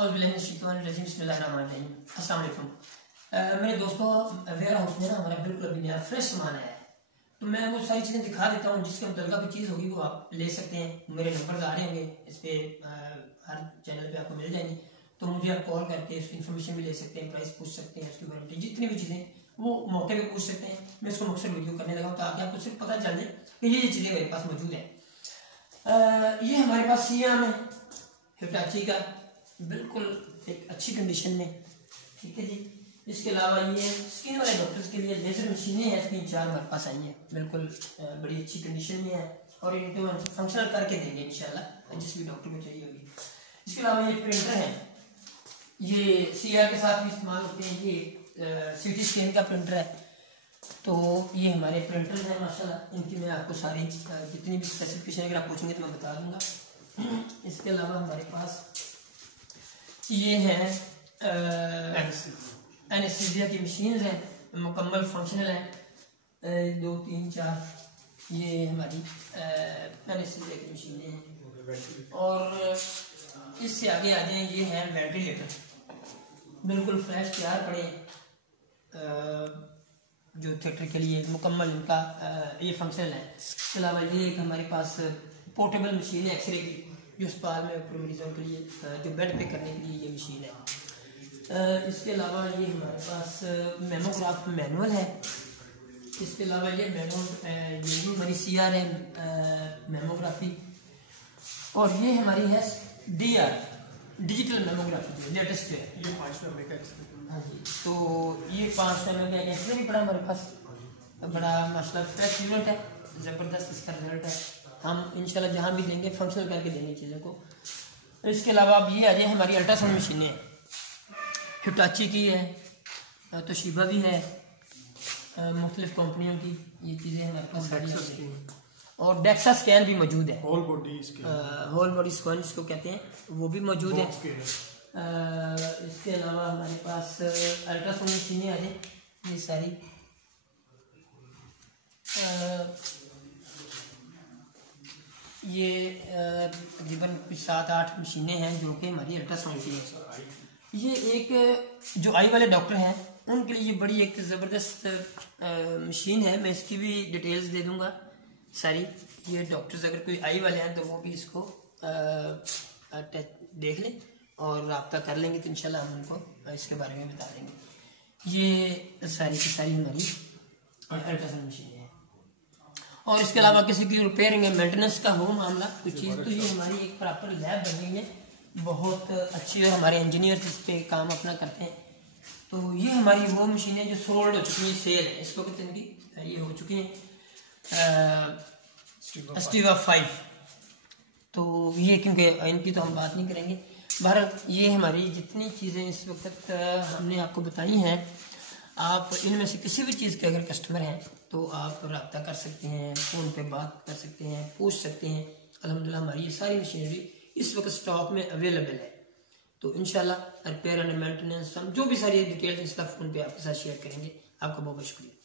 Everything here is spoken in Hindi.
अस्सलाम वालेकुम। मेरे दोस्तों, वेयर हाउस में ना हमारा बिल्कुल अभी नया फ्रेश सामान आया है, तो मैं वो सारी चीज़ें दिखा देता हूँ। जिसके मुतल्लिक़ कोई चीज़ होगी वो आप ले सकते हैं। मेरे नंबर आ रहे होंगे इस पर, हर चैनल पे आपको मिल जाएंगी, तो मुझे आप कॉल करके उसकी इन्फॉर्मेशन भी ले सकते हैं, प्राइस पूछ सकते हैं, उसकी वारंटी, जितनी भी चीज़ें वो मौके पे पूछ सकते हैं। मैं इसको मकसद वीडियो करने लगा ताकि आपको सिर्फ पता चल जाए कि ये चीज़ें मेरे पास मौजूद है। ये हमारे पास सियाम है, हिटाची का, बिल्कुल एक अच्छी कंडीशन में, ठीक है जी। इसके अलावा ये स्किन वाले डॉक्टर्स के लिए लेजर मशीनें हैं, 3-4 हमारे पास आई हैं, बिल्कुल बड़ी अच्छी कंडीशन में है और इनको हम फंक्शनल करके देंगे इंशाल्लाह, जिस भी डॉक्टर को चाहिए होगी। इसके अलावा ये प्रिंटर है, ये CR के साथ भी इस्तेमाल होते हैं। ये CT स्कैन का प्रिंटर है, तो ये हमारे प्रिंटर्स हैं माशाल्लाह। इनकी मैं आपको सारी जितनी भी स्पेसिफिकेशन अगर आप पूछेंगे तो मैं बता दूंगा। इसके अलावा हमारे पास ये है एनेस्थीसिया की मशीन्स हैं, मुकम्मल फंक्शनल है, 2, 3, 4 ये हमारी एनेस्थीसिया की मशीनें हैं। और इससे आगे आ जाए, ये है वेंटिलेटर, बिल्कुल फ्रेश तैयार पड़े, जो थिएटर के लिए मुकम्मल इनका ये फंक्शनल है। इसके अलावा ये एक हमारे पास पोर्टेबल मशीन है एक्सरे की, जो अस्पताल में मरीजों के लिए जो बेड पे करने के लिए ये मशीन है। इसके अलावा ये हमारे पास मेमोग्राफ मैनुअल है। इसके अलावा ये भी हमारी CR है मेमोग्राफी, और ये हमारी है DR डिजिटल मेमोग्राफी, लेटेस्ट है। ये 5 नंबर का हाँ जी, तो ये 5 नंबर का एक्सरे भी पड़ा हमारे पास, बड़ा माशाल्लाह फ्रेश यूनिट है, ज़बरदस्त इसका रिजल्ट है। हम इंशाल्लाह जहाँ भी देंगे फंक्शनल करके देंगे चीज़ों को। इसके अलावा अब ये आ जाए, हमारी अल्ट्रासाउंड मशीनें हैं, हिटाची की है, तोशिबा भी है, मुख्तलिफ कंपनियों की ये चीज़ें हमारे पास सारी, और डेक्सा स्कैन भी मौजूद है, होल बॉडी स्कैन जिसको कहते हैं, वो भी मौजूद है। इसके अलावा हमारे पास अल्ट्रासाउंड मशीनें आ जाए, ये सारी ये तकरीबन 7-8 मशीनें हैं जो कि हमारी अल्ट्रासाउंड की है। ये एक जो आई वाले डॉक्टर हैं उनके लिए ये बड़ी एक ज़बरदस्त मशीन है, मैं इसकी भी डिटेल्स दे दूंगा सारी। ये डॉक्टर्स अगर कोई आई वाले हैं तो वो भी इसको देख लें और रब्ता कर लेंगे, तो इंशाल्लाह हम उनको इसके बारे में बता देंगे। ये सारी की सारी हमारी अल्ट्रासाउंड मशीन है। और इसके अलावा किसी की रिपेयरिंग है, मेंटेनेंस का हो मामला कुछ चीज़, तो ये हमारी एक प्रॉपर लैब बनी है, बहुत अच्छी है। हमारे इंजीनियर इस पर काम अपना करते हैं। तो ये हमारी वो मशीनें जो सोल्ड हो चुकी हैं, सेल है इसको कहते हैं, ये हो चुकी हैं स्टीवा 5। तो ये क्योंकि इनकी तो हम बात नहीं करेंगे। बहरहाल ये हमारी जितनी चीज़ें इस वक्त हमने आपको बताई हैं, आप इनमें से किसी भी चीज़ के अगर कस्टमर हैं तो आप रब्ता कर सकते हैं, फ़ोन पे बात कर सकते हैं, पूछ सकते हैं। अल्हम्दुलिल्लाह हमारी ये सारी मशीनरी इस वक्त स्टॉक में अवेलेबल है। तो इंशाल्लाह रिपेयर एंड मेंटेनेंस हम जो भी सारी डिटेल्स इसका फ़ोन पे आपके साथ शेयर करेंगे। आपका बहुत बहुत शुक्रिया।